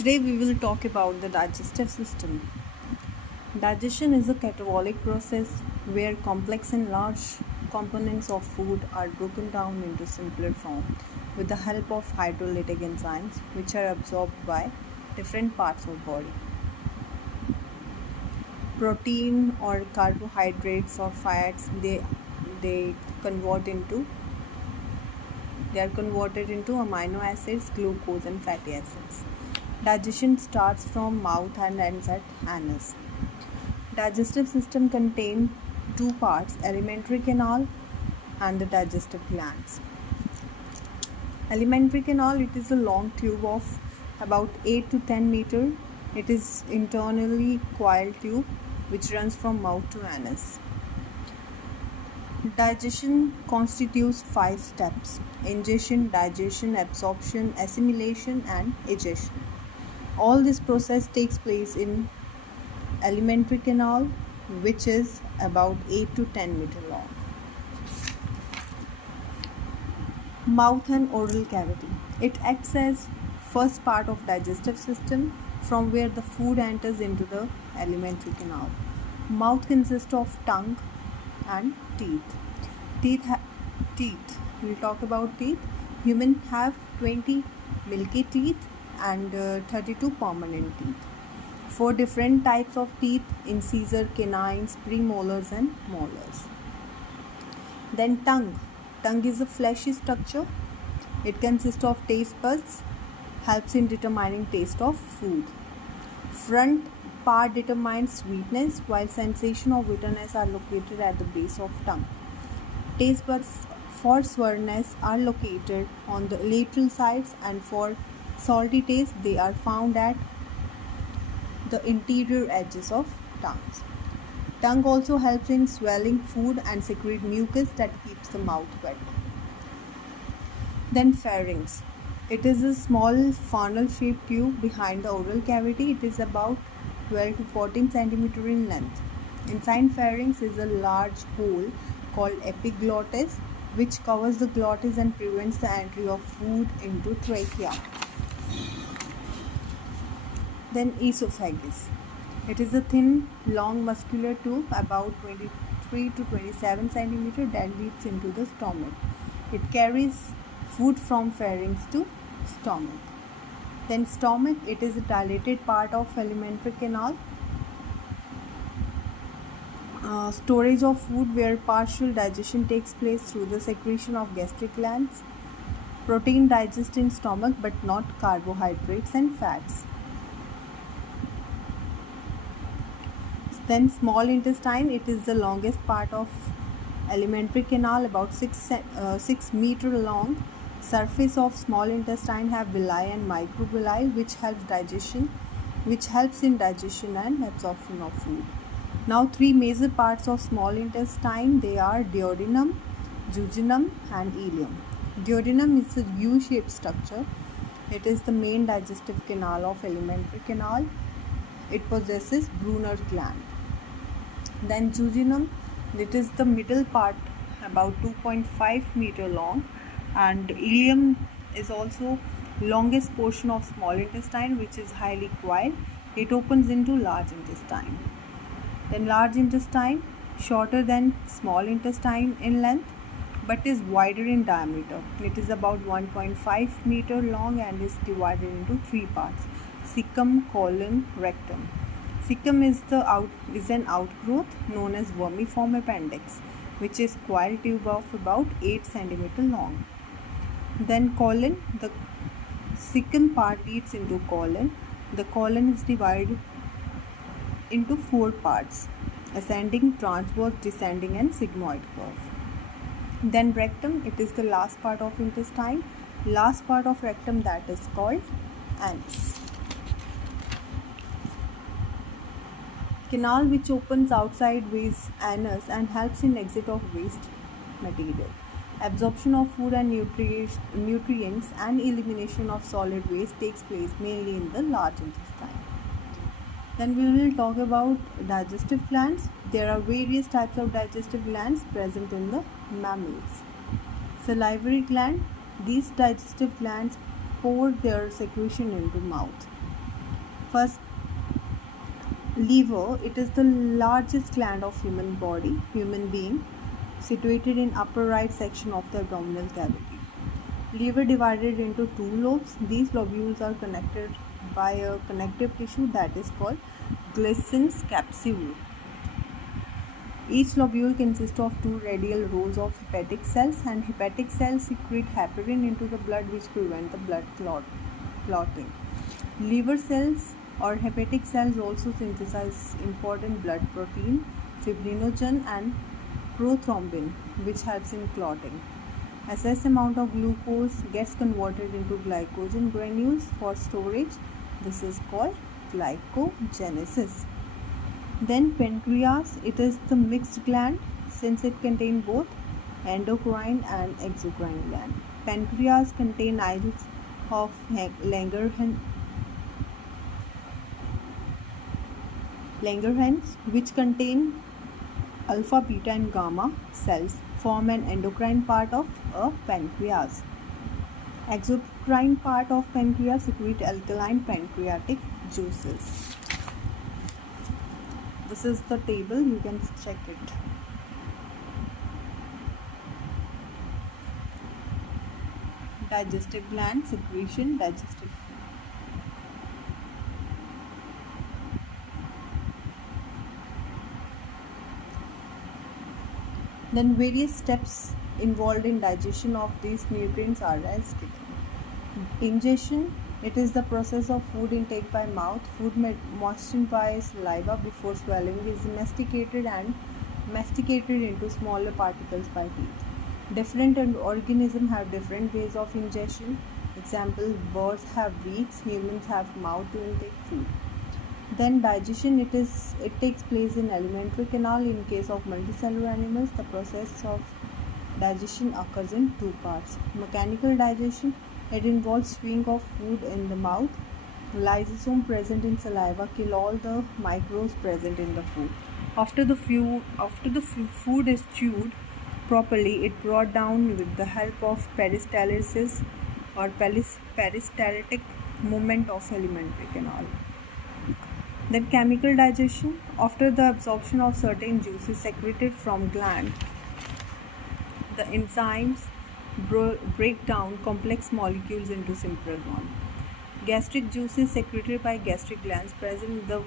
Today we will talk about the digestive system. Digestion is a catabolic process where complex and large components of food are broken down into simpler form with the help of hydrolytic enzymes which are absorbed by different parts of body. Protein or carbohydrates or fats they convert into they are converted into amino acids, glucose and fatty acids. Digestion starts from mouth and ends at anus. Digestive system contains two parts, alimentary canal and the digestive glands. Alimentary canal, it is a long tube of about 8 to 10 meter. It is internally coiled tube which runs from mouth to anus. Digestion constitutes 5 steps: ingestion, digestion, absorption, assimilation and egestion. All this process takes place in alimentary canal, which is about 8 to 10 meter long. Mouth and oral cavity. It acts as first part of digestive system from where the food enters into the alimentary canal. Mouth consists of tongue and teeth. Teeth. We'll talk about teeth. Humans have 20 milky teeth and 32 permanent teeth. 4 different types of teeth: incisor, canines, premolars and molars. Then tongue. Tongue is a fleshy structure. It consists of taste buds, helps in determining taste of food. Front part determines sweetness, while sensation of bitterness are located at the base of tongue. Taste buds for sourness are located on the lateral sides, and for salty taste they are found at the interior edges of tongues. Tongue also helps in swelling food and secrete mucus that keeps the mouth wet. Then pharynx. It is a small funnel-shaped tube behind the oral cavity. It is about 12 to 14 centimeter in length. Inside pharynx is a large hole called epiglottis, which covers the glottis and prevents the entry of food into trachea. Then esophagus. It is a thin, long muscular tube about 23 to 27 centimeter that leads into the stomach. It carries food from pharynx to stomach. Then stomach. It is a dilated part of alimentary canal. Storage of food where partial digestion takes place through the secretion of gastric glands. Protein digests in stomach but not carbohydrates and fats. Then small intestine. It is the longest part of alimentary canal, about 6 meter long. Surface of small intestine have villi and microvilli which helps in digestion and absorption of food. Now 3 major parts of small intestine, they are duodenum, jejunum and ileum. Duodenum is a U-shaped structure. It is the main digestive canal of alimentary canal. It possesses Brunner's gland. Then jejunum, it is the middle part, about 2.5 meter long, and ileum is also longest portion of small intestine which is highly coiled. It opens into large intestine. Then large intestine, shorter than small intestine in length but is wider in diameter. It is about 1.5 meter long and is divided into 3 parts: cecum, colon, rectum. Cecum is an outgrowth known as vermiform appendix, which is coiled tube of about 8 centimeter long. Then colon. The cecum part leads into colon. The colon is divided into 4 parts: ascending, transverse, descending and sigmoid curve. Then rectum. It is the last part of intestine. Last part of rectum, that is called anus. Canal which opens outside waste anus and helps in exit of waste material. Absorption of food and nutrients and elimination of solid waste takes place mainly in the large intestine. Then we will talk about digestive glands. There are various types of digestive glands present in the mammals. Salivary gland. These digestive glands pour their secretion into mouth. First, liver. It is the largest gland of human being, situated in upper right section of the abdominal cavity. Liver divided into two lobes. These lobules are connected by a connective tissue that is called Gleason's capsule. Each lobule consists of two radial rows of hepatic cells, and hepatic cells secrete heparin into the blood, which prevent the blood clotting. Liver cells or hepatic cells also synthesize important blood protein, fibrinogen and prothrombin, which helps in clotting. Excess amount of glucose gets converted into glycogen granules for storage. This is called glycogenesis. Then pancreas, it is the mixed gland since it contains both endocrine and exocrine gland. Pancreas contains isles of Langerhans, which contain alpha, beta and gamma cells, form an endocrine part of a pancreas. Exocrine part of pancreas secrete alkaline pancreatic juices. This is the table, you can check it. Digestive gland, secretion, digestive. Then various steps involved in digestion of these nutrients are as given. Ingestion, it is the process of food intake by mouth. Food moistened by saliva before swallowing is masticated into smaller particles by teeth. Different organisms have different ways of ingestion. Example, birds have beaks, humans have mouth to intake food. Then digestion, it takes place in alimentary canal. In case of multicellular animals, the process of digestion occurs in two parts. Mechanical digestion, it involves chewing of food in the mouth. Lysosome present in saliva kill all the microbes present in the food. After the food is chewed properly, it brought down with the help of peristalsis or peristaltic movement of alimentary canal. Then chemical digestion, after the absorption of certain juices secreted from gland, the enzymes break down complex molecules into simpler ones. Gastric juices secreted by gastric glands present in the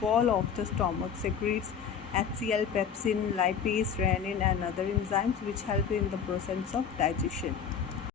wall of the stomach secretes HCl, pepsin, lipase, renin and other enzymes which help in the process of digestion.